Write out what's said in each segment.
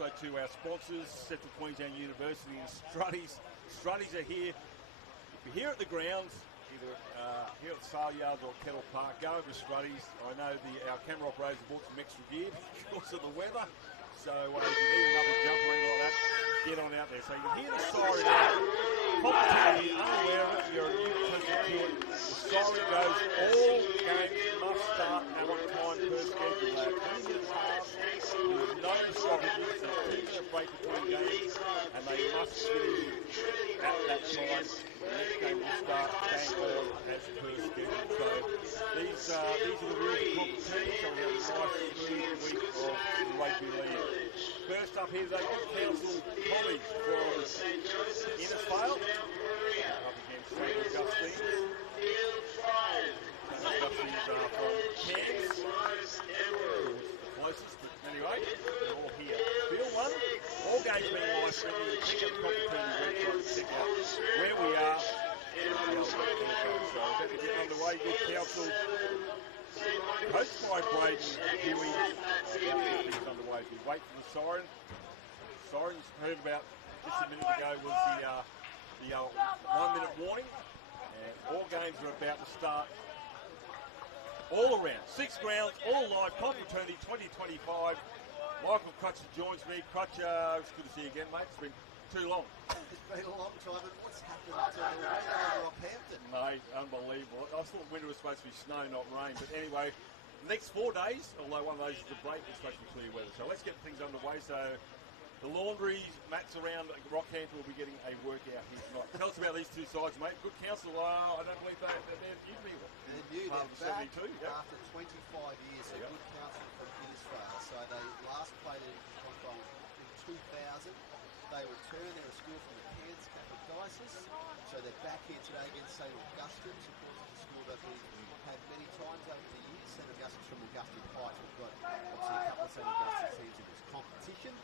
also to our sponsors, Central Queensland University and Struddies. Struddies are here. If you're here at the grounds, either here at Sale Yards or Kettle Park, go over to Struddies. I know our camera operators bought some extra gear because of the weather. So if you need another jump ring like that, get on out there. So you can hear the siren out. Confraternity, unaware of it, you're a new person to it. The siren goes, all games must start at one time per schedule. They are 20 minutes half, there's no stoppages, there's a 2-minute break between games, and they must finish at that time. The next game will start bang on as per schedule. So these are the rules of Confraternity, so we have a nice smooth week of rugby league. First up here today, Counsel College from Innisfail, up against St. Augustine. Augustine's are from Cairns, the closest, but anyway, they're all here. Field 1, all games being live streamed. Check out the Confraternity website, check out where we are. So better get underway. Good Counsel, coached by Braden Huey. Things underway. We wait for the siren. Sirens heard about just a minute ago was the 1-minute warning, and all games are about to start. All around, 6 grounds, all live. Confraternity 2025. Michael Crutcher joins me. Crutcher, it's good to see you again, mate. It's been too long. It's been a long time, but what's happened to Rockhampton? Mate, unbelievable. I thought winter was supposed to be snow, not rain. But anyway, next 4 days, although one of those is a break, it's supposed to be clear weather. So let's get things underway. So the laundries, mats around Rockhampton will be getting a workout here tonight. Tell us about these two sides, mate. Good Counsel, I don't believe they're new people. They're new, Part of the 72, yep. After 25 years, so Yep. Good Counsel from Innisfail. So they last played in Hong Kong in 2000. They return. They're a school from the Cairns Catholic Diocese. So they're back here today against St. Augustine, supporting the school that we've had many times over the years. St. Augustine's from Augustine Heights. We've got obviously a couple of St. Augustine teams in this competition.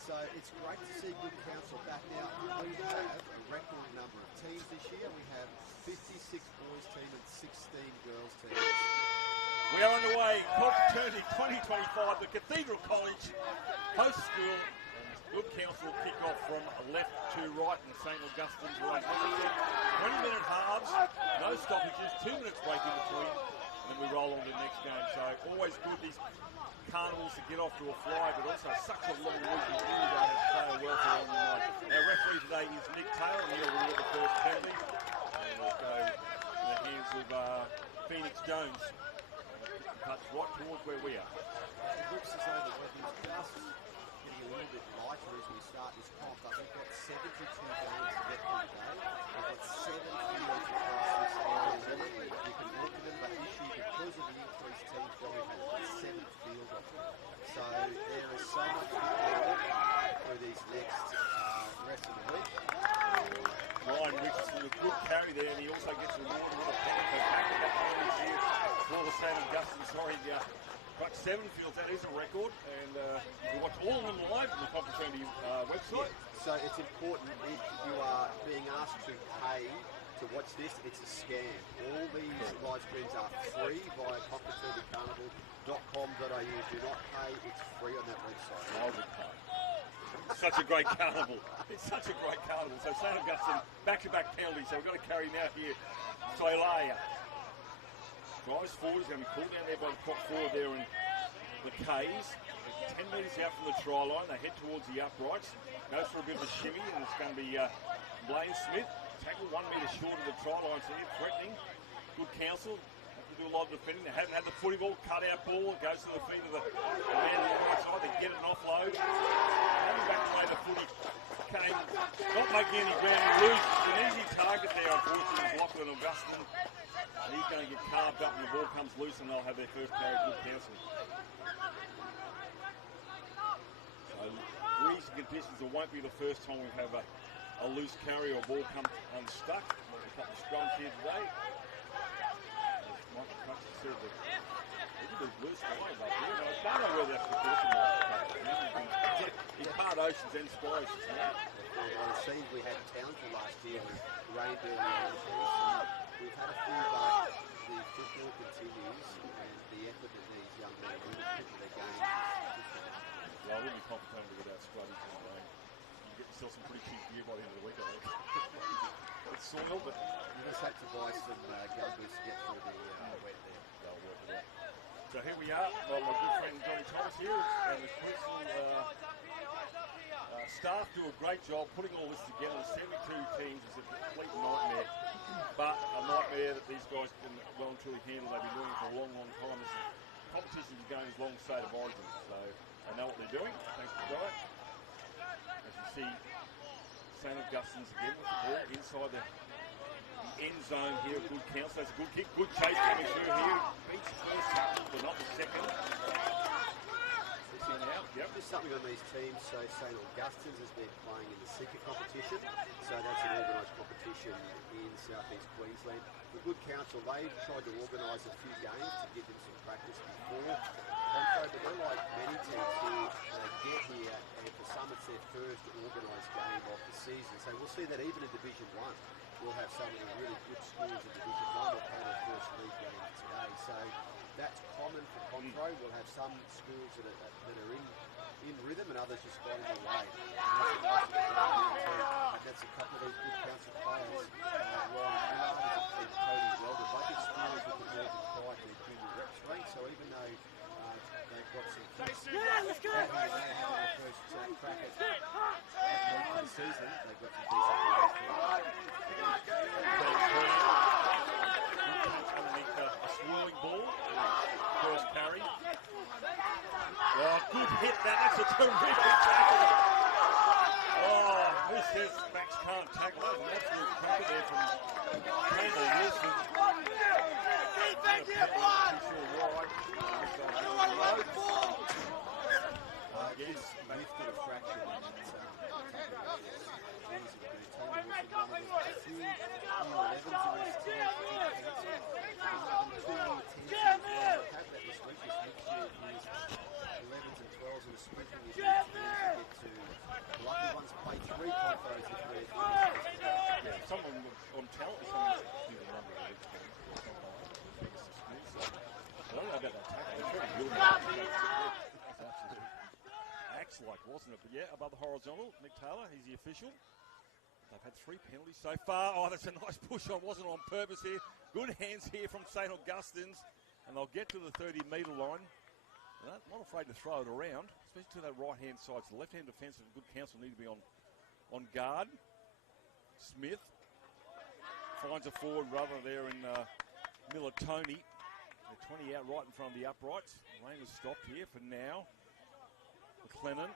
So it's great to see Good Counsel back now. We have a record number of teams this year. We have 56 boys team and 16 girls teams. We are underway. Confraternity 2025, the Cathedral College host school. Good Counsel kick off from left to right in St. Augustine's right. 20-minute halves, no stoppages, 2 minutes break in between, and then we roll on to the next game. So always good, these carnivals to get off to a fly, but also such a long week. You really don't have to play well for on the night. Our referee today is Nick Taylor, and he'll reward the first penalty. And we'll go in the hands of Phoenix Jones. Touch right towards where we are. It looks as though the weapons just getting a little bit lighter as we start this comp, but we've got 72 games to get through today. We've got 7 fields across this area. You can look at them, but this year, because of the increased teams, we've had a 7th field of them. So there is so much football through these next rest of the week. Ryan Richardson, a good carry there, and he also gets rewarded with a penalty for back-to-back penalties here for the St. Augustine. Sorry, but 7 fields, that is a record, and you can watch all of them live on the Confraternity website. Yeah. So it's important if you are being asked to pay to watch this, it's a scam. All these live streams are free via confraternitycarnival.com.au. Do not pay, it's free on that website. I would pay. Such a great carnival. It's such a great carnival. So St. Augustine, back-to-back penalties. So we've got to carry now here. Soilaya drives forward. He's going to be pulled down there by the top forward there in the K's. 10 metres out from the try line. They head towards the uprights. Goes for a bit of a shimmy, and it's going to be Blaine Smith. Tackle 1 metre short of the try line, so they're threatening. Good Counsel. Have to do a lot of defending. They haven't had the footy ball, cut out ball. It goes to the feet of the man on the right side. They get it an offload. Coming back to the footy. Came, not making any ground loose. An easy target there, unfortunately, is Lachlan Augustine. And he's going to get carved up, and the ball comes loose, and they'll have their first carry. Good Counsel. So, recent conditions, it won't be the first time we have a loose carry or ball come unstuck. A couple of scrums here today. Michael Crutcher said that look at these blue skies up here. I don't know where that's the person is. He's part oceans and skies. It seems we had Townsville last year with rain early on. We've had a few, but the football continues and the effort that these young men really put in their game. Well, I wouldn't be confident without scrum. soil, but You just have to buy some gum boots to get through the wet there. They'll work it out. so here we are. Well, my good friend Johnny Thomas here, and the Counsel staff do a great job putting all this together. 72 teams is a complete nightmare, but a nightmare that these guys can well and truly handle. They've been doing it for a long, long time. This competition is going as long as State of Origin, so they know what they're doing. Thanks to Guy. As you see, St. Augustine's again with the ball inside the end zone here. Good Counsel. That's a good kick. Good chase coming through here. Beats the first tackle, but not the second. Yep. There's something on these teams. So St. Augustine's has been playing in the Seeker competition. So that's an organised competition in southeast Queensland. The Good Counsel, they've tried to organise a few games to give them some practice before Confo, but they're like many teams here. They get here, and for some it's their first organised game of the season. So we'll see that even in Division 1. We'll have some of the really good schools in Division 1 will play their first league game today. So that's common for Confro. We'll have some schools that are in rhythm and others just finding their way. And that's a couple of these Good Counsel players. Ryan Willard and Cody Welder, both experienced with the Northern Pride, their junior reps rank. So even though they've got some kids let's go! First crack at the season, they've got some decent Underneath a swirling ball. First carry. Oh, good hit that. That's a terrific tackle. Oh, who says Max can't tackle? That was an absolute cracker there from Randall Wilson. Yes, lifted a fraction. Someone on talent, someone the number of I don't know about that tackle. Axe-like, wasn't it? But yeah, above the horizontal, Nick Taylor, he's the official. They've had 3 penalties so far. Oh, that's a nice push on. Wasn't on purpose here. Good hands here from St. Augustine's. And they'll get to the 30-metre line. They're not afraid to throw it around, especially to that right-hand side. So the left-hand defence of Good Counsel need to be on guard. Smith finds a forward brother there in Militoni. They're 20 out right in front of the uprights. Rain has stopped here for now. McLennan.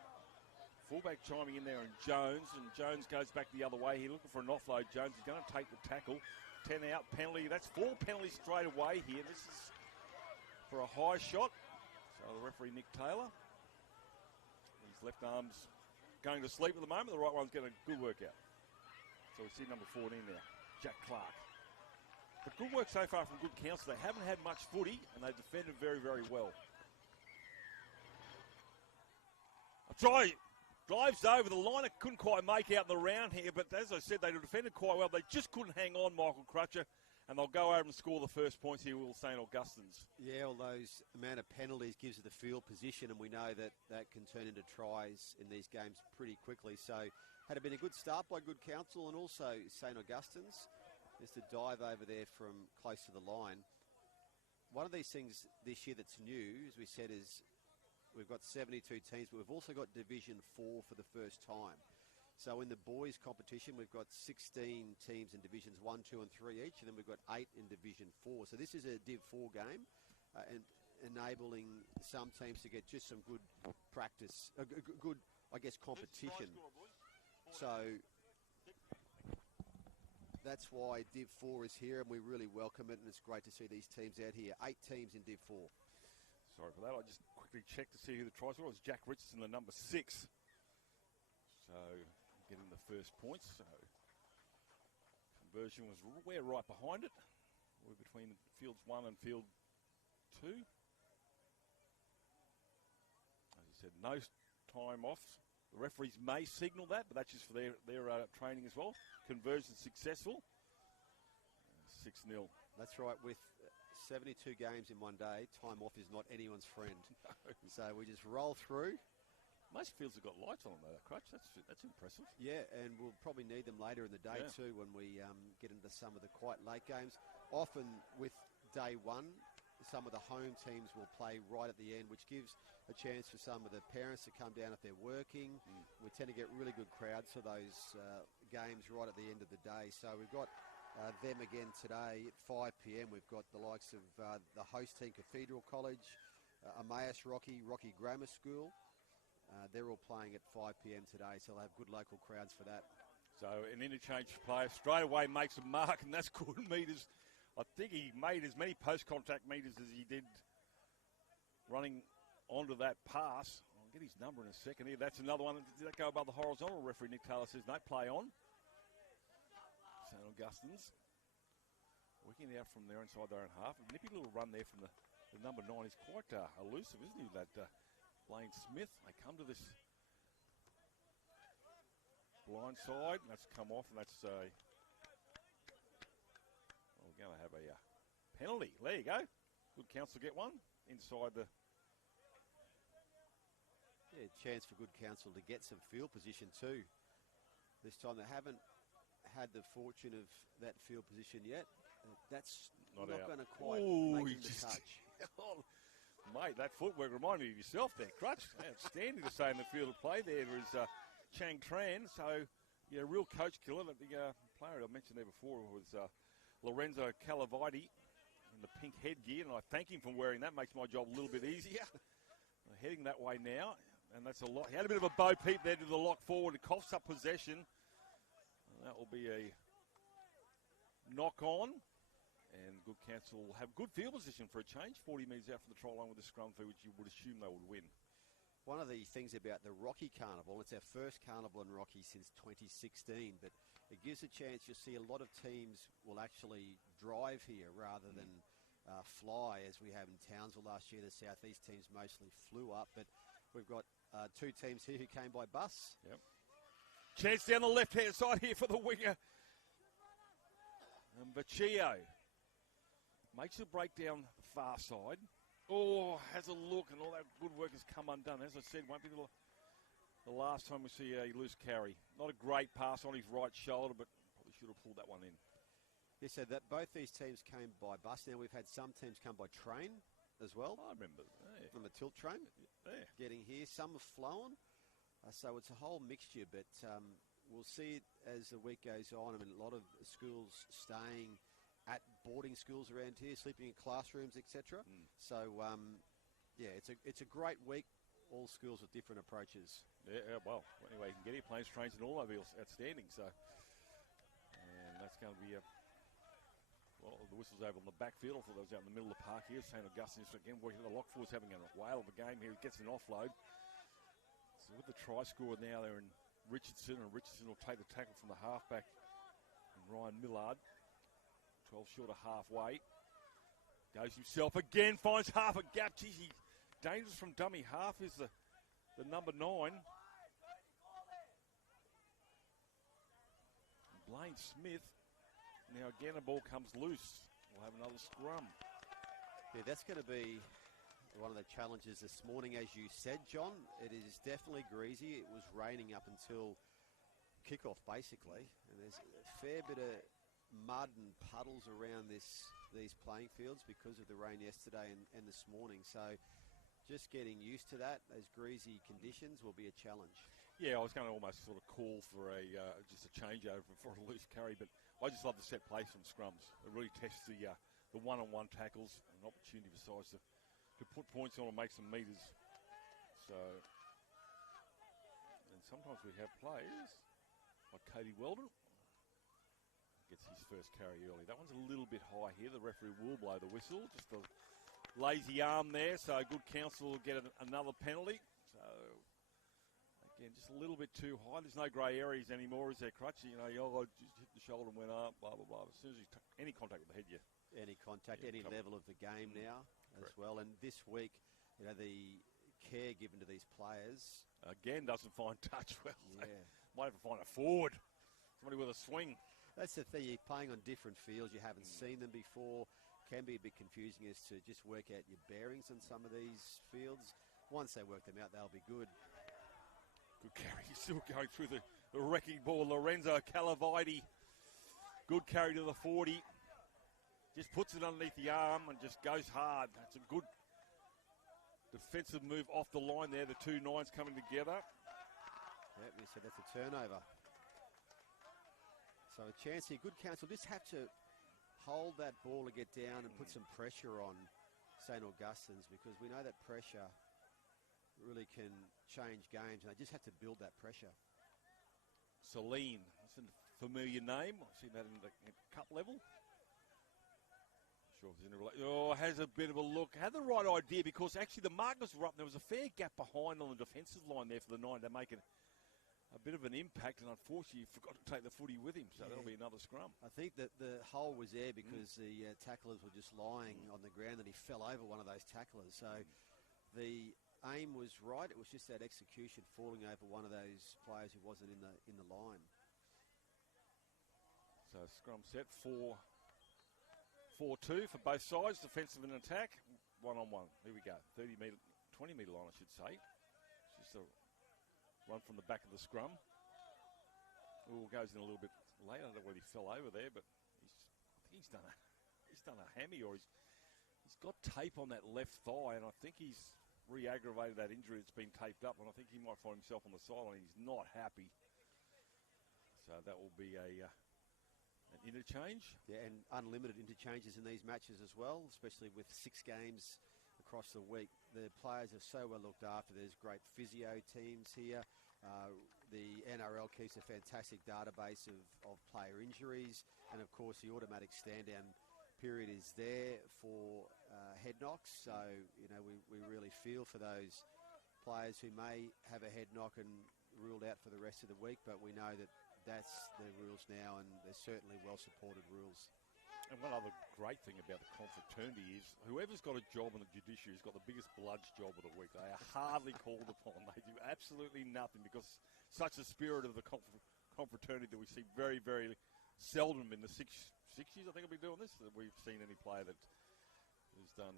Fullback chiming in there, and Jones goes back the other way here, looking for an offload. Jones is going to take the tackle. 10 out, penalty. That's 4 penalties straight away here. This is for a high shot. So the referee, Nick Taylor. His left arm's going to sleep at the moment. The right one's getting a good workout. So we see number 14 there, Jack Clark. But good work so far from Good Counsel. They haven't had much footy, and they've defended very, very well. I'll try. Drives over the line. It couldn't quite make out the round here, but as I said, they defended quite well. They just couldn't hang on, Michael Crutcher, and they'll go over and score the first points here with St. Augustine's. Yeah, all those amount of penalties gives it the field position, and we know that can turn into tries in these games pretty quickly. So had it been a good start by Good Counsel and also St. Augustine's, just to dive over there from close to the line. One of these things this year that's new, as we said, is we've got 72 teams, but we've also got Division 4 for the first time. So in the boys competition, we've got 16 teams in Divisions 1, 2 and 3 each, and then we've got 8 in Division 4. So this is a Div 4 game, and enabling some teams to get just some good practice, good, I guess, competition. So that's why Div 4 is here, and we really welcome it, and it's great to see these teams out here. 8 teams in Div 4. Sorry for that. I just quickly checked to see who the tries were. It was Jack Richardson, the number 6. So getting the first points. So conversion was right behind it. We're between fields 1 and field 2. As you said, no time off. The referees may signal that, but that's just for their training as well. Conversion successful. 6-0. That's right. With 72 games in one day, time off is not anyone's friend. No. So we just roll through. Most fields have got lights on them, though, Crutch. That's impressive. Yeah, and we'll probably need them later in the day too when we get into some of the quite late games. Often with day one, some of the home teams will play right at the end, which gives a chance for some of the parents to come down if they're working. We tend to get really good crowds for those games right at the end of the day. So we've got them again today at 5 p.m. We've got the likes of the host team, Cathedral College, Emmaus Rocky Grammar School. They're all playing at 5 p.m. today, so they'll have good local crowds for that. So an interchange player straight away makes a mark, and that's good meters. I think he made as many post-contact meters as he did running onto that pass. I'll get his number in a second here. That's another one. Did that go above the horizontal? Referee Nick Taylor says no, play on. St. Augustine's working out from there inside their own half. A nippy little run there from the number 9. He's quite elusive, isn't he, that Blaine Smith. They come to this blind side, and that's come off, and that's we're going to have a penalty. There you go. Good Counsel get one inside the... Yeah, chance for good Counsel to get some field position too. This time they haven't had the fortune of that field position yet. That's not going to quite make the touch. Oh, mate, that footwork reminded me of yourself there, Crutch. Outstanding to say in the field of play there is Chang Tran. So, yeah, real coach killer. The player I mentioned there before was Lorenzo Calaviti in the pink headgear, and I thank him for wearing that. Makes my job a little bit easier. Heading that way now, and that's a lot. He had a bit of a bo peep there to the lock forward. It coughs up possession. And that will be a knock on. And good Counsel will have good field position for a change. 40 metres out from the try line with the scrum field, which you would assume they would win. One of the things about the Rocky Carnival, it's our first carnival in Rocky since 2016, but it gives a chance. You'll see a lot of teams will actually drive here rather than fly, as we have in Townsville last year. The southeast teams mostly flew up, but we've got two teams here who came by bus. Yep. Chance down the left-hand side here for the winger. And Vecchio makes a break down the far side. Oh, has a look, and all that good work has come undone. As I said, won't be the last time we see a loose carry. Not a great pass on his right shoulder, but probably should have pulled that one in. You said that both these teams came by bus. Now we've had some teams come by train as well. I remember. Yeah. From a tilt train. Yeah. Getting here. Some have flown. So it's a whole mixture, but we'll see it as the week goes on. I mean, a lot of schools staying at boarding schools around here, sleeping in classrooms, etc. So, yeah, it's a great week. All schools with different approaches. Yeah, well, anyway, you can get here, planes, trains, and automobiles. Outstanding. So, and that's going to be well, the whistle's over on the backfield. I thought that was out in the middle of the park here. St. Augustine again working the lock forwards, having a whale of a game here. He gets an offload. So with the try scorer now, they're in Richardson, and Richardson will take the tackle from the halfback, Ryan Millard. 12 short of halfway. Goes himself again, finds half a gap. Geez, he's dangerous from dummy half is the number 9. Blaine Smith. Now again, the ball comes loose. We'll have another scrum. Yeah, that's going to be one of the challenges this morning, as you said, John. It is definitely greasy. It was raining up until kickoff, basically. And there's a fair bit of mud and puddles around these playing fields because of the rain yesterday and this morning. So just getting used to that, those greasy conditions, will be a challenge. Yeah, I was going to almost sort of call for just a changeover for a loose carry, but I just love the set place from scrums. It really tests the one-on-one tackles, an opportunity for sides to put points on and make some metres. So, and sometimes we have players like Cody Weldon. Gets his first carry early. That one's a little bit high here. The referee will blow the whistle. Just a lazy arm there. So good Counsel will get another penalty. So again, just a little bit too high. There's no grey areas anymore, is there, Crutch? You know, I just hit the shoulder and went up, blah, blah, blah. As soon as you any contact with the head, any contact, any level of the game now as well. And this week, you know, the care given to these players again doesn't find touch well. Yeah. Might have to find a forward, somebody with a swing. That's the thing, you're playing on different fields, you haven't seen them before. Can be a bit confusing as to just work out your bearings on some of these fields. Once they work them out, they'll be good. Good carry. He's still going through the wrecking ball. Lorenzo Calavidi. Good carry to the 40. Just puts it underneath the arm and just goes hard. That's a good defensive move off the line there. The two nines coming together. Yep, you said that's a turnover. So a chance here. Good Counsel. Just have to hold that ball to get down and put some pressure on St. Augustine's, because we know that pressure really can change games, and they just have to build that pressure. Celine, that's a familiar name. I've seen that in the cup level. Sure if there's any has a bit of a look. Had the right idea, because actually the markers were up. There was a fair gap behind on the defensive line there for the nine to make it a bit of an impact, and unfortunately he forgot to take the footy with him, so that'll be another scrum. I think that the hole was there because the tacklers were just lying on the ground, and he fell over one of those tacklers. So the aim was right. It was just that execution, falling over one of those players who wasn't in the line. So scrum set 4-2 for both sides, defensive and attack, 1-on-1. Here we go, 20-metre line, I should say. It's just a run from the back of the scrum. Goes in a little bit late. I don't know whether he fell over there, but I think he's done a hammy, or he's got tape on that left thigh, and I think he's re-aggravated that injury that's been taped up, and I think he might find himself on the sideline. He's not happy. So that will be an interchange. Yeah, and unlimited interchanges in these matches as well, especially with 6 games across the week. The players are so well looked after. There's great physio teams here. The NRL keeps a fantastic database of player injuries, and of course the automatic stand-down period is there for head knocks. So, you know, we really feel for those players who may have a head knock and ruled out for the rest of the week, but we know that that's the rules now, and they're certainly well-supported rules. And one other great thing about the confraternity is whoever's got a job in the judiciary has got the biggest bludge job of the week. They are hardly called upon. They do absolutely nothing, because such the spirit of the confraternity that we see very, very seldom in the six years I think I'll be doing this, that we've seen any player that has done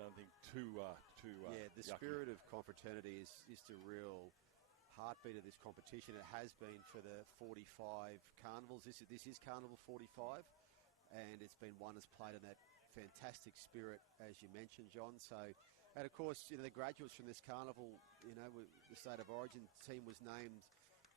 anything too the yucky. Spirit of confraternity is just a real heartbeat of this competition. It has been for the 45 carnivals. This is Carnival 45, and it's been one that's played in that fantastic spirit, as you mentioned, John. So, and of course, you know, the graduates from this carnival, you know, the State of Origin team was named,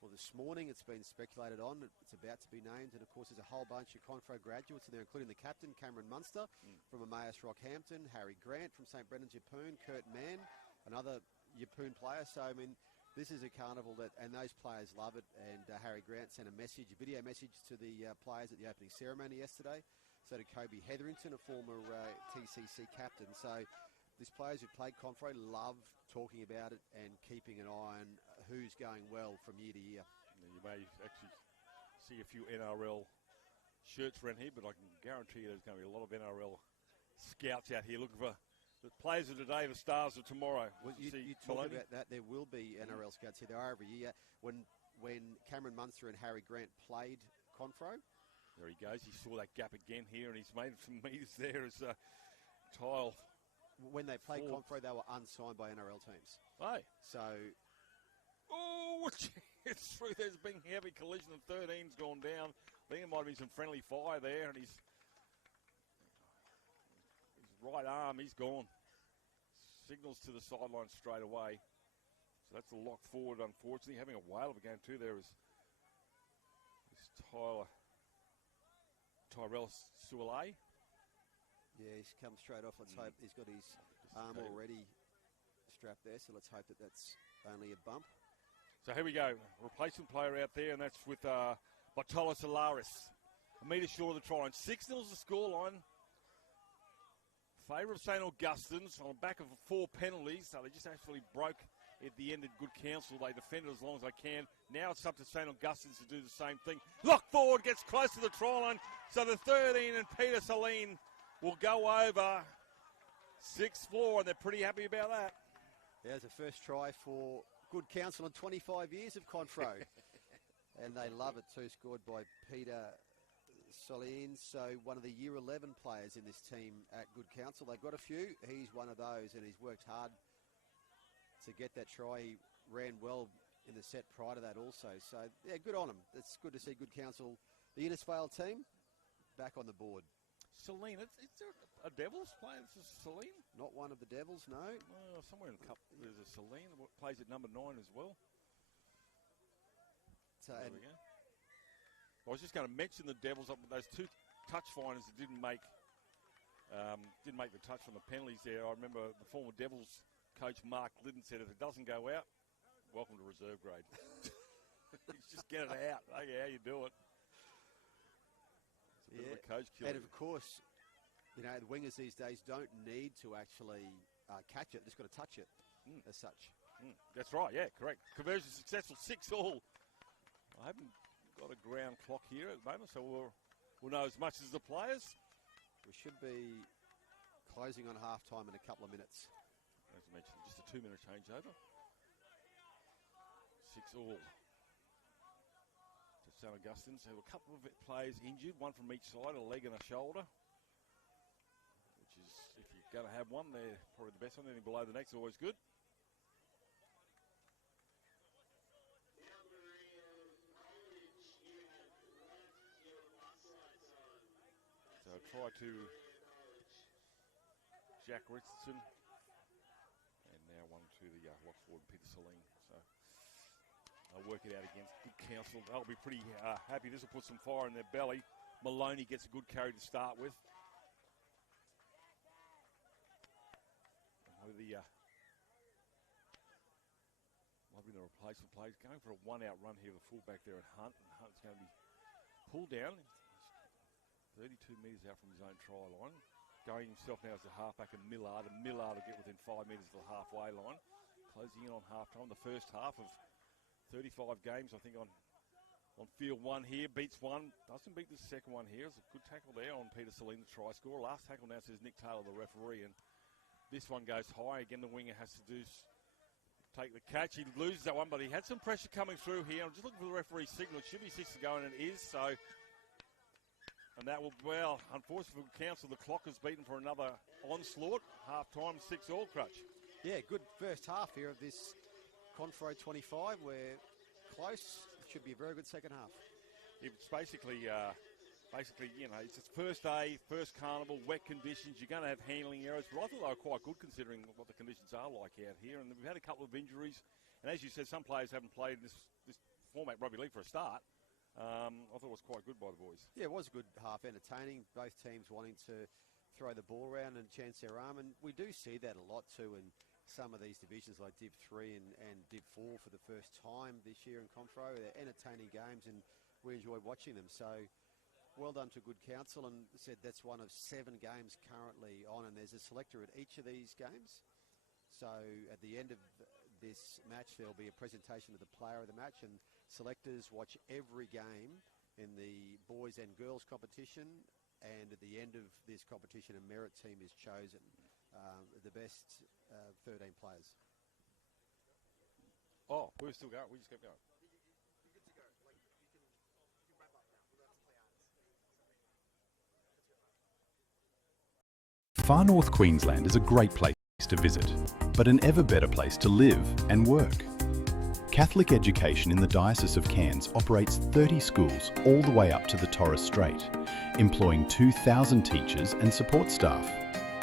well, this morning. It's been speculated on. It's about to be named, and of course, there's a whole bunch of Confro graduates in there, including the captain, Cameron Munster, from Emmaus Rockhampton, Harry Grant from St Brendan's Yeppoon, Kurt Mann, another Yeppoon player. So, I mean, this is a carnival and those players love it. And Harry Grant sent a video message to the players at the opening ceremony yesterday. So did Kobe Hetherington, a former TCC captain. So these players who played Confro love talking about it and keeping an eye on who's going well from year to year. You may actually see a few NRL shirts around here, but I can guarantee you there's going to be a lot of NRL scouts out here looking for the players of today, the stars of tomorrow. Well, you talk about that. There will be NRL scouts here. There are every year. When Cameron Munster and Harry Grant played Confro. There he goes. He saw that gap again here, and he's made some metres there as tile. When they played Confro, they were unsigned by NRL teams. Hey. So. Oh, it's through. There's been heavy collision. The 13's gone down. I think there might have been some friendly fire there, and his right arm, he's gone. Signals to the sideline straight away. So that's the lock forward, unfortunately. Having a whale of a game too there is Tyrell Suole. Yeah, he's come straight off. Let's hope he's got his arm already strapped there, so let's hope that that's only a bump. So here we go. Replacement player out there, and that's with Bartolo Solaris. A metre short of the try line. 6-0's the scoreline. Favour of St Augustine's on the back of 4 penalties. So they just actually broke at the end at Good Counsel. They defended as long as they can. Now it's up to St Augustine's to do the same thing. Lock forward, gets close to the try line. So the 13 and Peter Celine will go over 6-4, and they're pretty happy about that. There's the first try for Good Counsel in 25 years of Confro. And they love it too, scored by Peter Celine. So one of the Year 11 players in this team at Good Counsel. They've got a few. He's one of those, and he's worked hard to get that try. He ran well in the set prior to that also. So, yeah, good on them. It's good to see Good Counsel, the Innisfail team, back on the board. Celine, is there a Devils player? This is Celine? Not one of the Devils, no. Somewhere in the cup there's a Celine that plays at number 9 as well. So, there we go. I was just going to mention the Devils, those 2 touch finders that didn't make the touch from the penalties there. I remember the former Devils coach Mark Liddon said, if it doesn't go out, welcome to reserve grade. Just get it out. Okay, how you do it. It's a bit of a coach killer. And of course, you know, the wingers these days don't need to actually catch it. Just got to touch it as such. That's right, yeah, correct. Conversion successful, 6-all. I haven't got a ground clock here at the moment, so we'll know as much as the players. We should be closing on half-time in a couple of minutes. As I mentioned, just a 2-minute changeover. 6-all. To St Augustine. So a couple of players injured, one from each side, a leg and a shoulder. Which is, if you're going to have one, they're probably the best one. Anything below the next is always good. So try to Jack Richardson. And now one to the lock forward, Peter Celine. So they'll work it out against Good Counsel. They'll be pretty happy. This will put some fire in their belly. Maloney gets a good carry to start with. Might be the replacement plays. Going for a 1-out run here, the fullback there at Hunt. And Hunt's going to be pulled down. 32 metres out from his own try line. Going himself now as a halfback and Millard will get within 5 metres of the halfway line. Closing in on half-time. The first half of 35 games, I think, on field 1 here. Beats 1. Doesn't beat the second one here. It's a good tackle there on Peter Celine, the try scorer. Last tackle now says Nick Taylor, the referee. And this one goes high. Again, the winger has to take the catch. He loses that one, but he had some pressure coming through here. I'm just looking for the referee's signal. It should be 6 to go, and it is. So, and that will, well, unfortunately for Counsel, the clock is beaten for another onslaught. Half-time, 6-all, Crutch. Yeah, good first half here of this Confro 25. We're close. It should be a very good second half. It's basically, you know, it's its first day, first carnival, wet conditions. You're going to have handling errors, but I thought they were quite good considering what the conditions are like out here. And we've had a couple of injuries. And as you said, some players haven't played this format rugby league for a start. I thought it was quite good by the boys. Yeah, it was a good half, entertaining. Both teams wanting to throw the ball around and chance their arm. And we do see that a lot too in some of these divisions like Div 3 and Div 4 for the first time this year in Confro. They're entertaining games and we enjoy watching them. So well done to Good Counsel, and said that's one of 7 games currently on, and there's a selector at each of these games. So at the end of this match, there'll be a presentation of the player of the match, and selectors watch every game in the boys and girls competition, and at the end of this competition, a merit team is chosen, the best 13 players. Oh, we're still going. We just kept going. You're good to go. Like, you can wrap up now. We don't have to play ours. Far North Queensland is a great place to visit, but an ever better place to live and work. Catholic education in the Diocese of Cairns operates 30 schools all the way up to the Torres Strait, employing 2,000 teachers and support staff.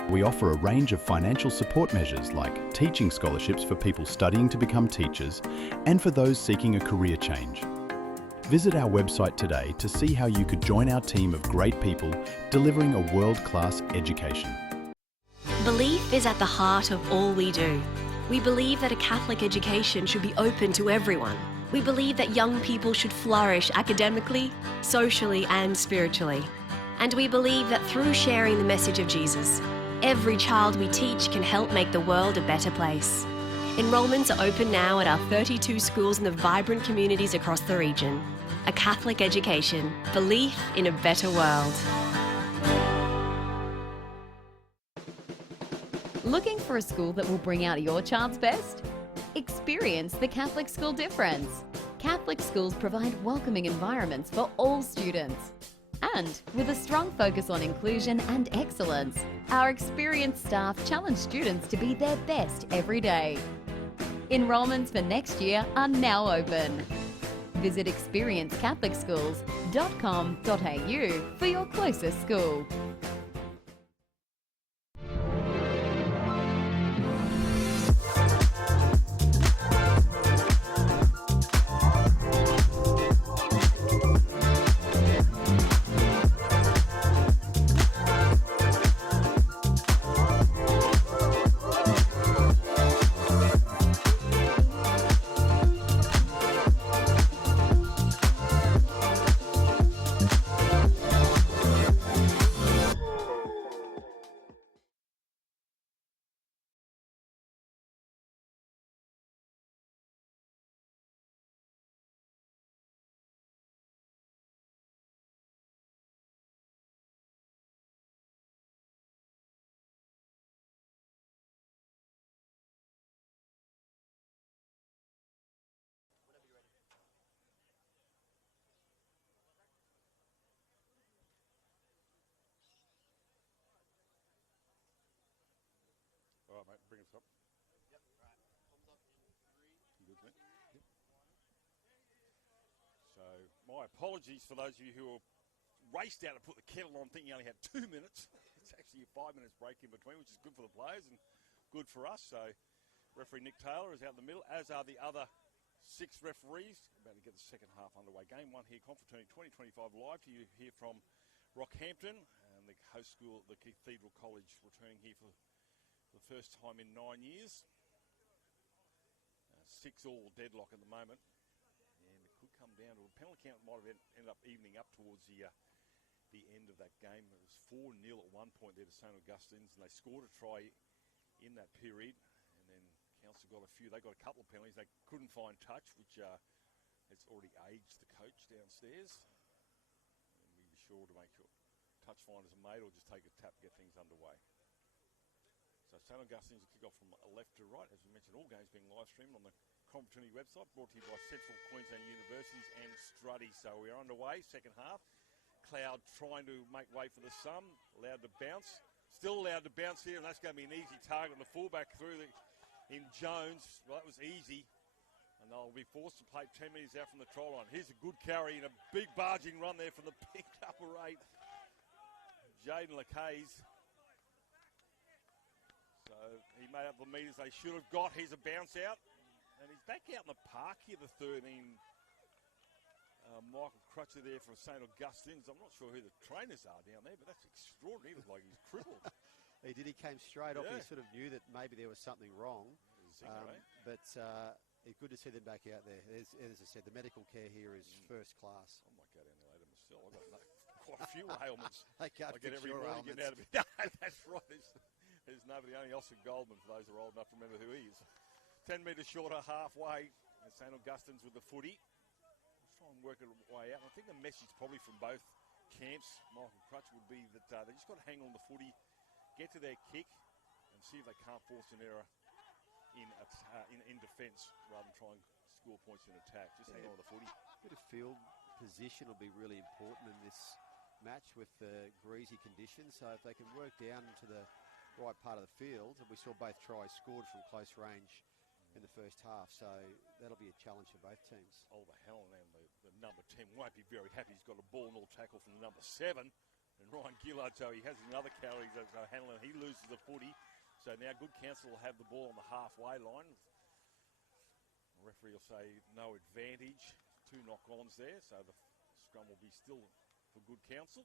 We offer a range of financial support measures like teaching scholarships for people studying to become teachers and for those seeking a career change. Visit our website today to see how you could join our team of great people delivering a world-class education. Belief is at the heart of all we do. We believe that a Catholic education should be open to everyone. We believe that young people should flourish academically, socially and spiritually. And we believe that through sharing the message of Jesus, every child we teach can help make the world a better place. Enrolments are open now at our 32 schools in the vibrant communities across the region. A Catholic education, belief in a better world. Looking for a school that will bring out your child's best? Experience the Catholic School difference. Catholic schools provide welcoming environments for all students. And with a strong focus on inclusion and excellence, our experienced staff challenge students to be their best every day. Enrolments for next year are now open. Visit experiencecatholicschools.com.au for your closest school. All right, mate, bring us up. Yep, right. You good, mate? Yep. So, my apologies for those of you who raced out to put the kettle on thinking you only had 2 minutes. It's actually a 5 minutes break in between, which is good for the players and good for us. So, referee Nick Taylor is out in the middle, as are the other 6 referees. About to get the second half underway. Game 1 here, Confraternity 2025 live to you here from Rockhampton, and the host school, the Cathedral College, returning here for the first time in 9 years. 6-all deadlock at the moment, and it could come down to a penalty count. Might have ended up evening up towards the end of that game. It was 4-0 at one point there to St Augustine's, and they scored a try in that period, and then Counsel got a few. They got a couple of penalties. They couldn't find touch, which has already aged the coach downstairs. And we'll be sure to make sure touch finders are made, or just take a tap and get things underway. So St Augustine's will kick off from left to right. As we mentioned, all games being live streamed on the Confraternity website, brought to you by Central Queensland Universities and Struddy. So we are underway, second half. Cloud trying to make way for the sun, allowed to bounce. Still allowed to bounce here, and that's going to be an easy target on the fullback in Jones. Well, that was easy, and they'll be forced to play 10 metres out from the try line. Here's a good carry and a big barging run there from the picked upper 8, Jaden Lacaze. So he made up the metres they should have got. Here's a bounce out. And he's back out in the park here, the 13. Michael Crutcher there for St Augustine's. I'm not sure who the trainers are down there, but that's extraordinary. He looked like he was crippled. He did. He came straight off. He sort of knew that maybe there was something wrong. But it's good to see them back out there. As I said, the medical care here is first class. I might go down there later myself. I've got quite a few ailments. I can't get every morning getting out of it. That's right. There's nobody, only Oscar Goldman, for those who are old enough to remember who he is. 10 metres shorter, halfway. And St Augustine's with the footy. Let's try and work it way out. And I think the message probably from both camps, Michael Crutch, would be that they just got to hang on the footy, get to their kick, and see if they can't force an error in defence rather than try and score points in attack. Just hang on to the footy. A bit of field position will be really important in this match with the greasy conditions. So if they can work down into the right part of the field, and we saw both tries scored from close range in the first half, so that'll be a challenge for both teams. Oliver Halloran, the number 10, won't be very happy. He's got a ball and all tackle from the number 7, and Ryan Gillard, so he has another carry. So Halloran, he loses the footy. So now Good Counsel will have the ball on the halfway line. The referee will say no advantage. 2 knock-ons there, so the scrum will be still for Good Counsel.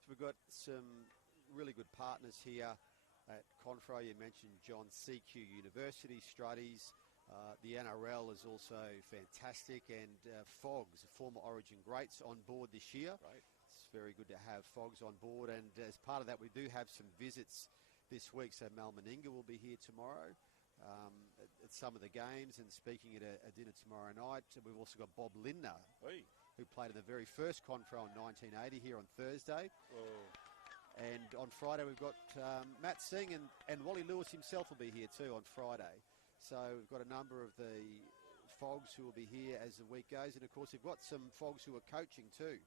So we've got some really good partners here at Confra. You mentioned John CQ University, Struddies. The NRL is also fantastic, and Fogs, former Origin greats, on board this year. Right. It's very good to have Fogs on board, and as part of that, we do have some visits this week. So Mal Meninga will be here tomorrow at some of the games, and speaking at a dinner tomorrow night. We've also got Bob Lindner, who played in the very first Confra in 1980 here on Thursday. Oh. And on Friday we've got Matt Singh, and Wally Lewis himself will be here too on Friday. So we've got a number of the Fogs who will be here as the week goes. And of course we've got some Fogs who are coaching too.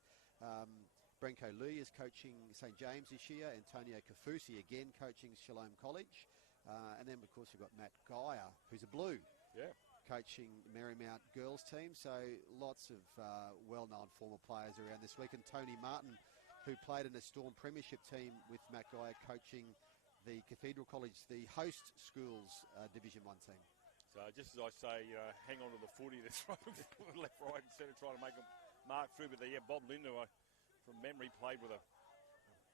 Brenko Lee is coaching St James this year. Antonio Kafusi again coaching Shalom College. And then of course we've got Matt Geyer, who's a Blue. coaching Marymount girls team. So lots of well-known former players around this week. And Tony Martin, who played in a Storm Premiership team with Matt Guy, coaching the Cathedral College, the host schools Division 1 team. So just as I say, hang on to the footy. They're trying left, right and centre, trying to make them mark through. But Bob Linder, from memory, played with a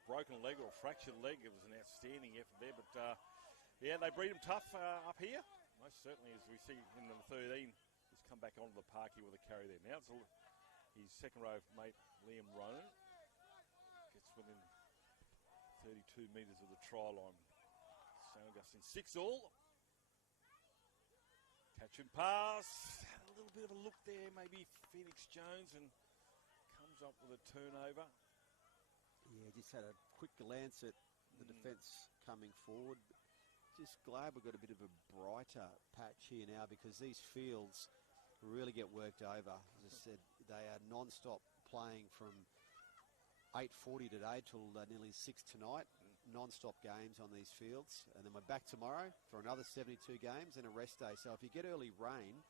broken leg or a fractured leg. It was an outstanding effort there. But, they breed them tough up here. Most certainly, as we see in the 13, he's come back onto the park here with a carry there. Now it's his second row mate, Liam Ronan. Gets within 32 metres of the try line. St Augustine 6-all. Catch and pass. Had a little bit of a look there, maybe Phoenix Jones, and comes up with a turnover. Yeah, just had a quick glance at the defence coming forward. Just glad we've got a bit of a brighter patch here now, because these fields really get worked over. As I said, they are non-stop playing from 8:40 today till nearly 6 tonight. Non-stop games on these fields. And then we're back tomorrow for another 72 games and a rest day. So if you get early rain,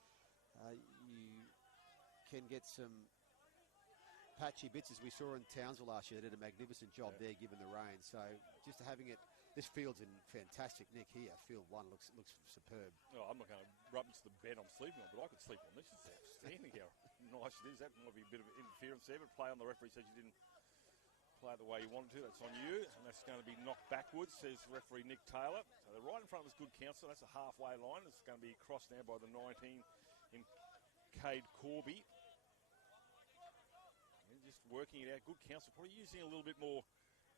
you can get some patchy bits, as we saw in Townsville last year. They did a magnificent job there given the rain. So just having it, this field's in fantastic nick here. Field 1 looks superb. Oh, I'm not going to rub into the bed I'm sleeping on, but I could sleep on this. It's outstanding how nice it is. That might be a bit of interference there, but play on the referee says you didn't play it the way you wanted to. That's on you, and that's going to be knocked backwards, says referee Nick Taylor. So they're right in front of this good Counsel. That's a halfway line. It's going to be crossed now by the 19 in Cade Corby. And just working it out. Good Counsel, probably using a little bit more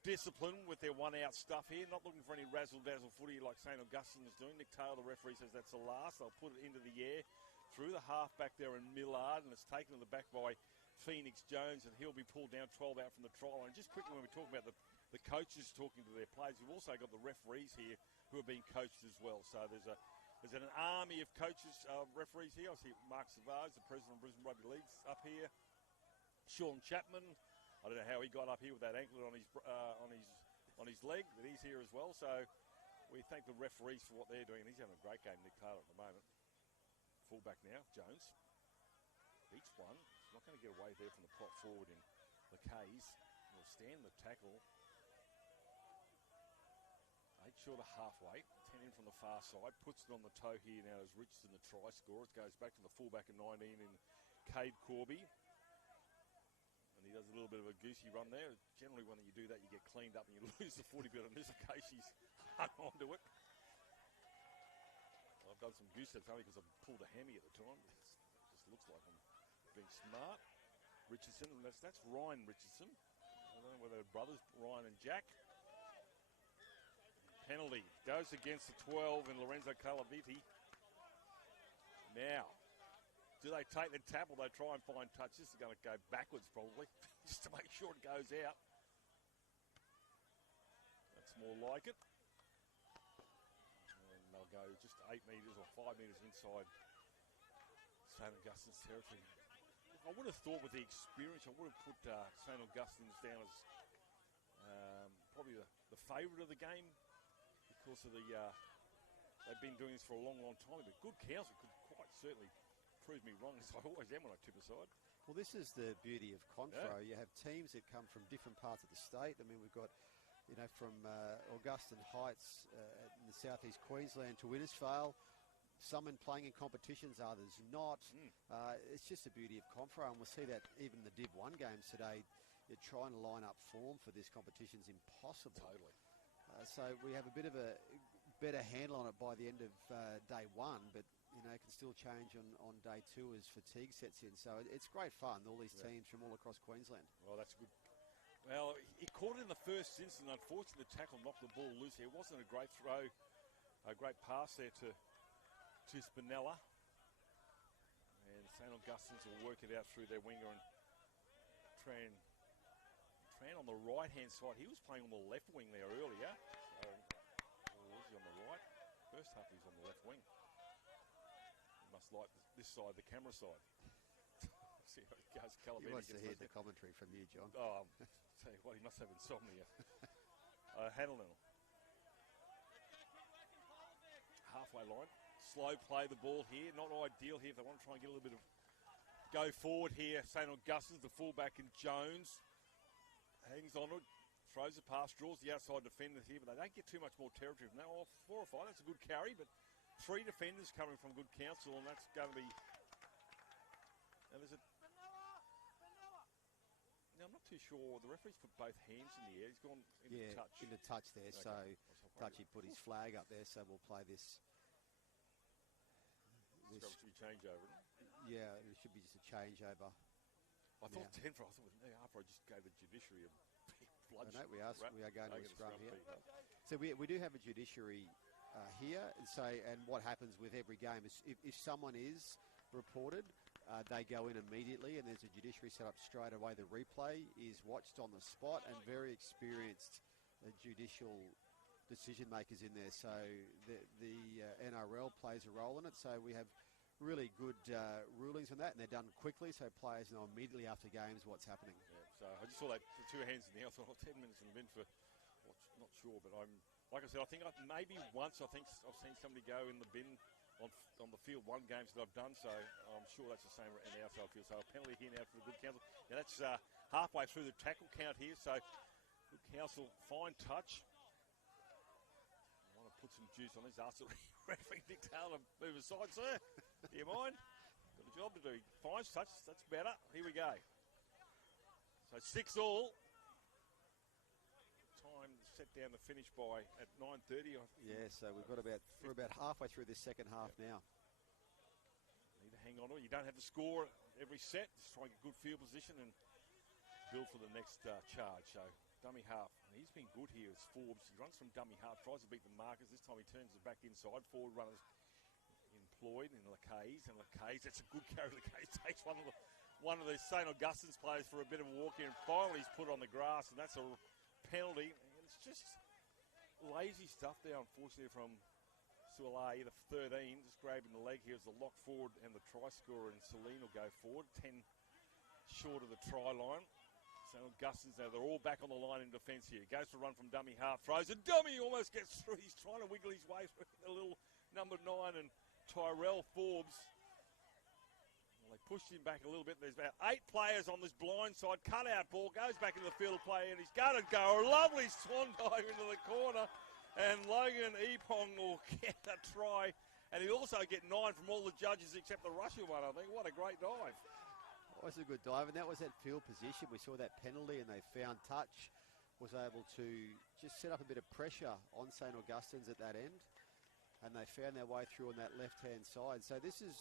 discipline with their one-out stuff here. Not looking for any razzle-dazzle footy like St Augustine is doing. Nick Taylor, the referee, says that's the last. They'll put it into the air through the half back there in Millard, and it's taken to the back by Phoenix Jones, and he'll be pulled down 12 out from the try line. Just quickly, when we talk about the coaches talking to their players, we've also got the referees here who are being coached as well. So there's an army of coaches, referees here. I see Mark Savage, the president of Brisbane Rugby League, up here. Sean Chapman, I don't know how he got up here with that anklet on his leg, but he's here as well. So we thank the referees for what they're doing. He's having a great game, Nick Taylor, at the moment. Fullback now, Jones. Beats one. He's not going to get away there from the prop forward in the K's. He'll stand the tackle. 8 short of halfway. 10 in from the far side. Puts it on the toe here now as Richardson, the try scorer. It goes back to the fullback of 19 in Cade Corby. And he does a little bit of a goosey run there. Generally, when you do that, you get cleaned up and you lose the footy, but on this occasion, he's hung on to it. I've done some goose steps only because I pulled a hammy at the time. It just looks like I'm being smart. Richardson, and that's Ryan Richardson. I don't know whether they're brothers, Ryan and Jack. Penalty goes against the 12 in Lorenzo Calaviti. Now, do they take the tap or they try and find touch? This is going to go backwards probably, just to make sure it goes out. That's more like it. And they'll go just 8 metres or 5 metres inside St Augustine's territory. I would have thought with the experience, I would have put St Augustine's down as probably the favourite of the game because of they've been doing this for a long, long time. But good Counsel could quite certainly prove me wrong, as I always am when I tip a side. Well, this is the beauty of Confro. Yeah. You have teams that come from different parts of the state. I mean, we've got, from Augustine Heights in the southeast Queensland to Innisfail. Some playing in competitions, others not. It's just the beauty of Confro, and we'll see that even in the Div 1 games today. You're trying to line up form for this competition is impossible. Totally. So we have a bit of a better handle on it by the end of day 1, but it can still change on day 2 as fatigue sets in. So it's great fun, all these teams from all across Queensland. Well, that's good. Well, he caught it in the first instance. Unfortunately, the tackle knocked the ball loose. It wasn't a great throw, a great pass there to Spinella. And St Augustine's will work it out through their winger, and Tran on the right-hand side. He was playing on the left wing there earlier. So, was he on the right? First half he was on the left wing. He must like this side, the camera side. See how it goes. Calavetti he wants to hear the commentary from you, John. Oh, I'll tell you what, he must have insomnia. Hanlon. Halfway line. slow play the ball here. Not ideal here if they want to try and get a little bit of go forward here. St. Augustine's, the fullback, and Jones hangs on it, throws the pass, draws the outside defenders here, but they don't get too much more territory from that. Oh, 4 or 5, that's a good carry, but 3 defenders coming from good Counsel, and that's going to be... Now, there's a... Now, I'm not too sure. The referee's put both hands in the air. He's gone into touch. Yeah, into touch there. Okay. So, Touchy put his flag up there, so we'll play this. This should be changeover, isn't it? Yeah, it should be just a changeover. I thought 10 for us. After I just gave the judiciary a big blood. No, we are going to a scrum here. So we do have a judiciary here, and what happens with every game is if someone is reported, they go in immediately, and there's a judiciary set up straight away. The replay is watched on the spot, and very experienced judicial decision makers in there. So the NRL plays a role in it. So we have really good rulings on that, and they're done quickly, so players know immediately after games what's happening. Yeah, so I just saw that the 2 hands in the air. I thought, 10 minutes in the bin for, not sure, but like I said, I think maybe once I've seen somebody go in the bin on the field 1 games that I've done, so I'm sure that's the same in the outside field. So a penalty here now for the good Counsel. Now that's halfway through the tackle count here, so good Counsel, fine touch. I want to put some juice on this. Ask the referee Nick Taylor to move aside, sir. Do you mind? Got a job to do. Fine touch, that's better. Here we go. So 6-all. Time set down the finish by at 9:30. Yeah, so we've got we're about halfway through this second half now. Need to hang on to it. You don't have to score every set. Just try and get good field position and build for the next charge. So dummy half. And he's been good here as Forbes. He runs from dummy half, tries to beat the markers. This time he turns it back inside. Forward runners employed in Lacaze. And Lacaze, that's a good carry. Lacaze takes one of the St. Augustine's players for a bit of a walk here. And finally he's put on the grass. And that's a penalty. And it's just lazy stuff there, unfortunately, from Suolai, the 13, just grabbing the leg here as the lock forward and the try scorer, and Celine will go forward, 10 short of the try line. St. Augustine's now, they're all back on the line in defence here. Goes for a run from dummy half, throws a dummy, almost gets through. He's trying to wiggle his way through the little number 9 and Tyrell Forbes. Well, they pushed him back a little bit. There's about 8 players on this blind side. Cut out ball, goes back in the field of play, and he's going to go. A lovely swan dive into the corner. And Logan Epong will get a try. And he'll also get 9 from all the judges except the Russian one, I think. What a great dive. That was a good dive, and that was that field position. We saw that penalty, and they found touch. Was able to just set up a bit of pressure on St. Augustine's at that end. And they found their way through on that left-hand side. So this is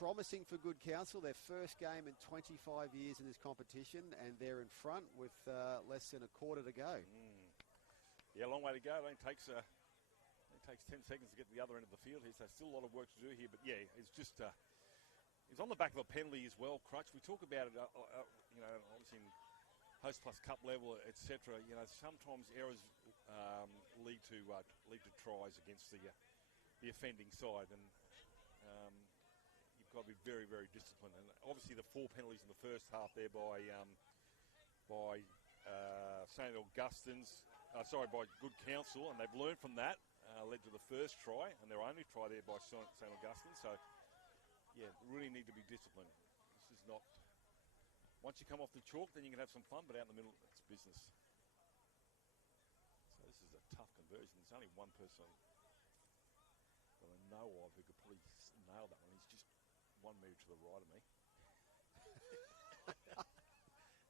promising for good Counsel. Their first game in 25 years in this competition, and they're in front with less than a quarter to go. Yeah, a long way to go. It only takes 10 seconds to get to the other end of the field here, so still a lot of work to do here. But yeah, it's just he's on the back of a penalty as well, Crutch. We talk about it, obviously in Host Plus Cup level, etc. Sometimes errors lead to tries against the offending side, and you've got to be very, very disciplined. And obviously the 4 penalties in the first half there by St. Augustine's. By good Counsel, and they've learned from that, led to the first try, and their only try there by St. Augustine. So, yeah, really need to be disciplined. This is not... Once you come off the chalk, then you can have some fun, but out in the middle, it's business. So this is a tough conversion. There's only one person that I know of who could probably nail that one. He's just 1 metre to the right of me.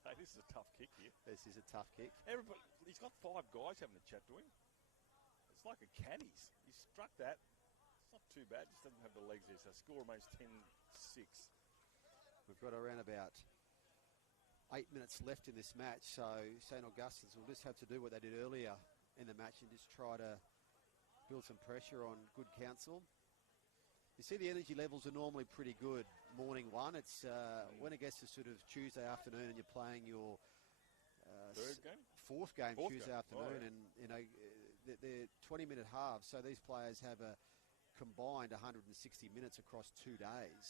Hey, this is a tough kick here. This is a tough kick. Everybody, he's got 5 guys having a chat to him. It's like a caddies. He struck that. It's not too bad. Just doesn't have the legs there. So score remains 10-6. We've got around about 8 minutes left in this match. So St. Augustine's will just have to do what they did earlier in the match and just try to build some pressure on good Counsel. You see the energy levels are normally pretty good. Morning one, it's when it gets to sort of Tuesday afternoon and you're playing your fourth game Tuesday afternoon, and they're 20-minute halves. So these players have a combined 160 minutes across 2 days.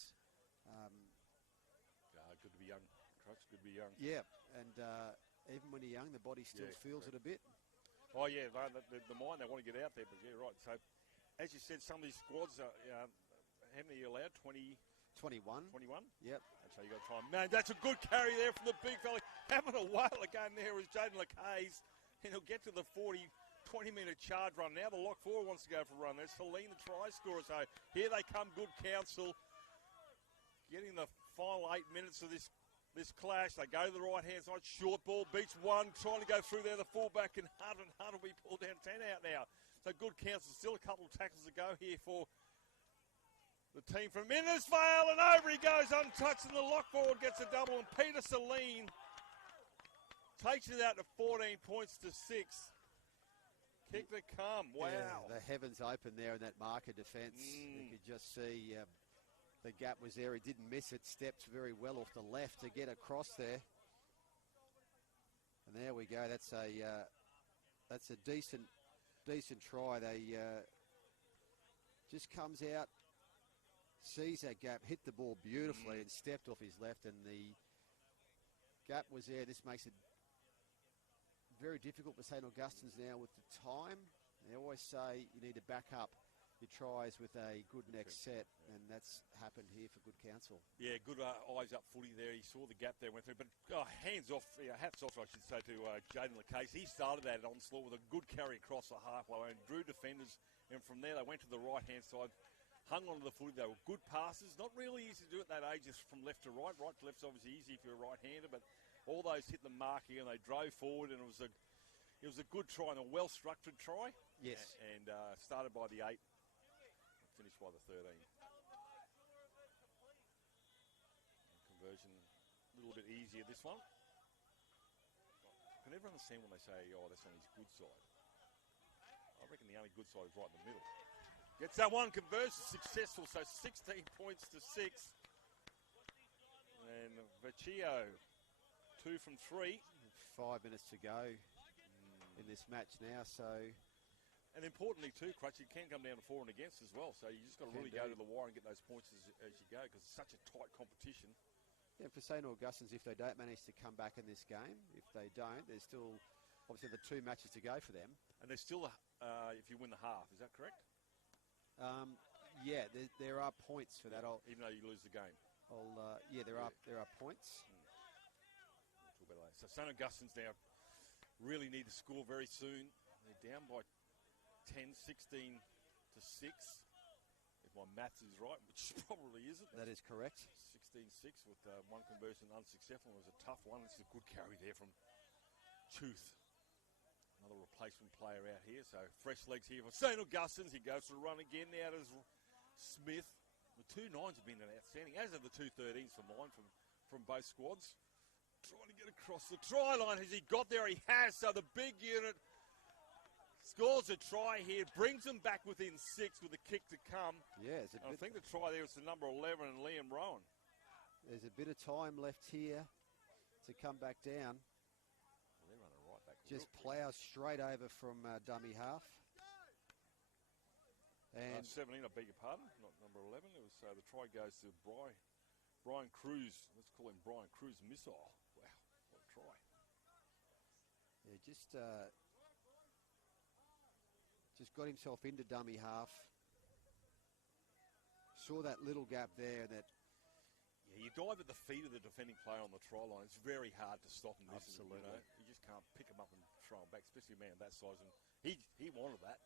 Good to be young, Crutch. Good to be young. Yeah, and even when you're young, the body still feels it a bit. Oh yeah, the mind, they want to get out there, but yeah, right. So as you said, some of these squads are, how many are you allowed? 21. 21? Yep. And so you got time. Man, that's a good carry there from the big fella. Having a whale again there is Jaden Lacaze. And he'll get to the 20-minute charge run. Now the lock forward wants to go for a run. There's Helene, the try scorer. So here they come, good Counsel. Getting the final 8 minutes of this clash. They go to the right-hand side. Short ball, beats one. Trying to go through there, the fullback. And Hunt will be pulled down 10 out now. So good Counsel. Still a couple of tackles to go here for the team from Innisfail. And over he goes untouched. And the lock forward gets a double. And Peter Celine takes it out to 14 points to 6. Kick to come. Wow. Yeah, the heavens open there in that marker defence. You could just see the gap was there. He didn't miss it. Stepped very well off the left to get across there. And there we go. That's a decent try. They just comes out, sees that gap, hit the ball beautifully and stepped off his left, and the gap was there. This makes it very difficult for St. Augustine's now with the time. They always say you need to back up your tries with a good next set, and that's happened here for good Counsel. Yeah, good eyes up footy there. He saw the gap there, went through, but hands off, hats off, I should say, to Jaden Lacaze. He started that onslaught with a good carry across the halfway and drew defenders, and from there they went to the right-hand side, hung onto the footy. They were good passes, not really easy to do at that age, just from left to right. Right to left's obviously easy if you're a right-hander, but all those hit the mark here, and they drove forward, and it was a good try and a well-structured try. Yes. And started by the 8, finished by the 13. And conversion a little bit easier, this one. I can never understand when they say, that's on his good side. I reckon the only good side is right in the middle. Gets that one, conversion successful, so 16 points to 6. And Vecchio, 2 from 3. 5 minutes to go in this match now, so... And importantly too, Crutch, you can come down to for and against as well, so you just got to really go to the wire and get those points as you go, because it's such a tight competition. Yeah, for St. Augustine's, if they don't manage to come back in this game, if they don't, there's still obviously the 2 matches to go for them. And there's still, if you win the half, is that correct? Yeah, there are points for that. Even though you lose the game. There are points. We'll talk about that. So St. Augustine's now really need to score very soon. They're down by 10, 16 to 6. If my maths is right, which probably isn't. That is correct. 16-6 with one conversion unsuccessful. It was a tough one. This is a good carry there from Tooth. Another replacement player out here. So fresh legs here for St. Augustine's. He goes for a run again now to Smith. The 2 9s have been outstanding, as have the 2 13s for mine from both squads. Trying to get across the try line. Has he got there? He has. So the big unit scores a try here, brings them back within 6 with a kick to come. Yeah, I think the try there was the number 11 and Liam Rowan. There's a bit of time left here to come back down. Well, they're running right back. Just plows straight over from dummy half. And 17, I beg your pardon, not number 11. It was the try goes to Brian Cruz. Let's call him Brian Cruz Missile. Wow, what a try. Yeah, just got himself into dummy half. Saw that little gap there. Yeah, you dive at the feet of the defending player on the try line. It's very hard to stop him. Absolutely. You just can't pick him up and throw him back, especially a man that size. And he wanted that.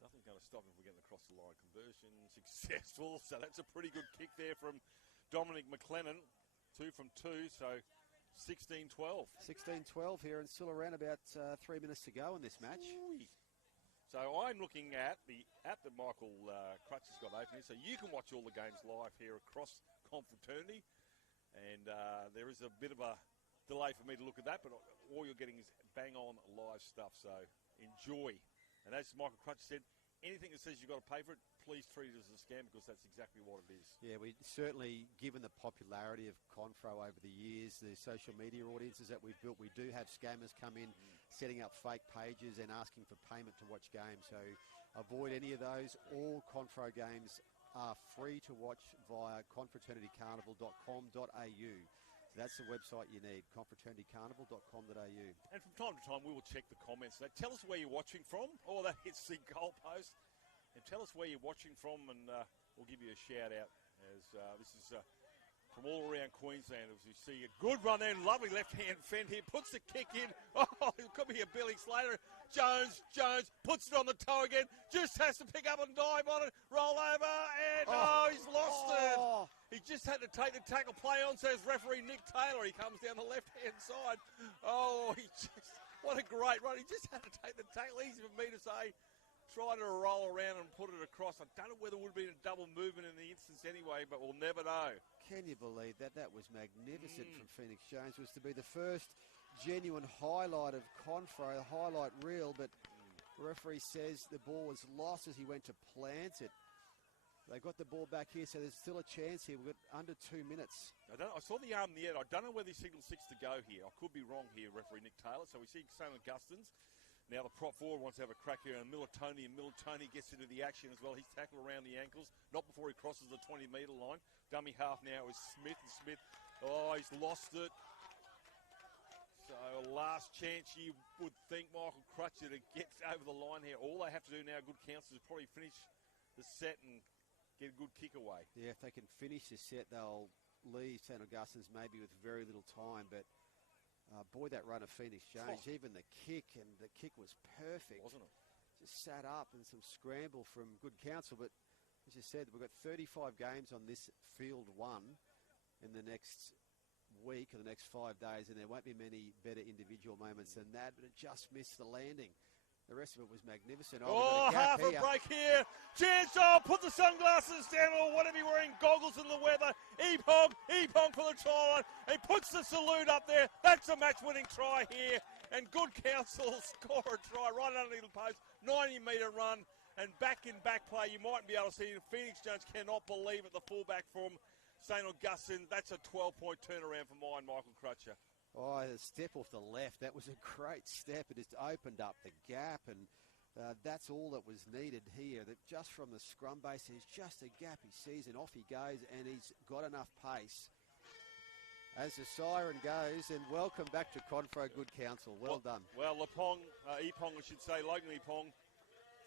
Nothing's going to stop him if we're getting across the line. Conversion successful. So that's a pretty good kick there from Dominic McLennan. 2 from 2, so 16-12. 16-12 here, and still around about 3 minutes to go in this match. Ooh. So I'm looking at the app that Michael Crutch has got open here, so you can watch all the games live here across Confraternity. And there is a bit of a delay for me to look at that, but all you're getting is bang-on live stuff, so enjoy. And as Michael Crutch said, anything that says you've got to pay for it, please treat it as a scam, because that's exactly what it is. Yeah, we certainly, given the popularity of Confro over the years, the social media audiences that we've built, we do have scammers come in, setting up fake pages and asking for payment to watch games. So avoid any of those. All Confro games are free to watch via confraternitycarnival.com.au. That's the website you need, confraternitycarnival.com.au. And from time to time, we will check the comments. Now, tell us where you're watching from. Oh, that hits the goalpost. and tell us where you're watching from, and we'll give you a shout out. As this is from all around Queensland, as you see a good run there, lovely left-hand fend here, puts the kick in. Oh, it could be a Billy Slater. Jones puts it on the toe again, just has to pick up and dive on it, roll over, and he's lost it. He just had to take the tackle, play on, says referee Nick Taylor. He comes down the left-hand side. Oh, what a great run. He just had to take the tackle. Easy for me to say. Try to roll around and put it across. I don't know whether it would have been a double movement in the instance anyway, but we'll never know. Can you believe that? That was magnificent from Phoenix Jones. Was to be the first genuine highlight of Confra, a highlight reel, but the referee says the ball was lost as he went to plant it. They got the ball back here, so there's still a chance here. We've got under 2 minutes. I saw the arm in the end. I don't know whether he signalled 6 to go here. I could be wrong here, referee Nick Taylor. So we see St. Augustine's. Now the prop forward wants to have a crack here, and Militoni gets into the action as well. He's tackled around the ankles, not before he crosses the 20-metre line. Dummy half now is Smith, and Smith, he's lost it. So last chance you would think Michael Crutcher to get over the line here. All they have to do now, good Counsel, is probably finish the set and get a good kick away. Yeah, if they can finish the set, they'll leave St. Augustine's maybe with very little time, but boy, that run of Phoenix Jones, even the kick was perfect. Wasn't it? Just sat up and some scramble from good Counsel. But as you said, we've got 35 games on this field one in the next week or the next 5 days, and there won't be many better individual moments than that, but it just missed the landing. The rest of it was magnificent. Half a break here. Chance, put the sunglasses down or whatever you're wearing, goggles in the weather. Epong for the try line. He puts the salute up there. That's a match-winning try here. And good Counsel score a try right underneath the post. 90-metre run. And back-in-back play, you mightn't be able to see it. Phoenix Jones cannot believe it. The fullback from St. Augustine. That's a 12-point turnaround for mine, Michael Crutcher. Oh, the step off the left, that was a great step. It just opened up the gap, and that's all that was needed here. That just from the scrum base, there's just a gap he sees, and off he goes, and he's got enough pace. As the siren goes, and welcome back to Confra, good Counsel. Well done. Well, Epong, I should say, Logan Epong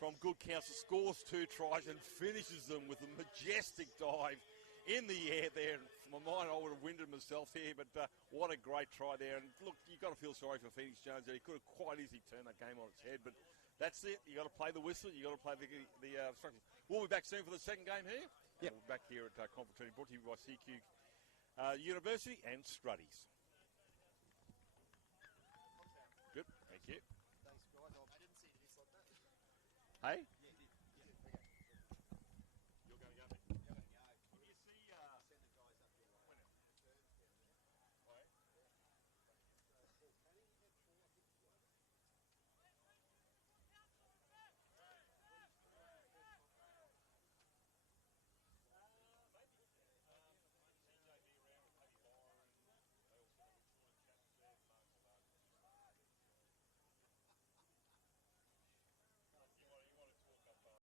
from good Counsel scores 2 tries and finishes them with a majestic dive in the air there. For my mind, I would have winded myself here, but what a great try there. And look, you've got to feel sorry for Phoenix Jones there. He could have quite easily turned that game on its head, but that's it. You've got to play the whistle. You've got to play the instructions. We'll be back soon for the second game here. Yep. We're back here at Confraternity, brought to you by CQ University and Struddies. Good, thank you. Thanks, guys. I didn't see this like that. Hey?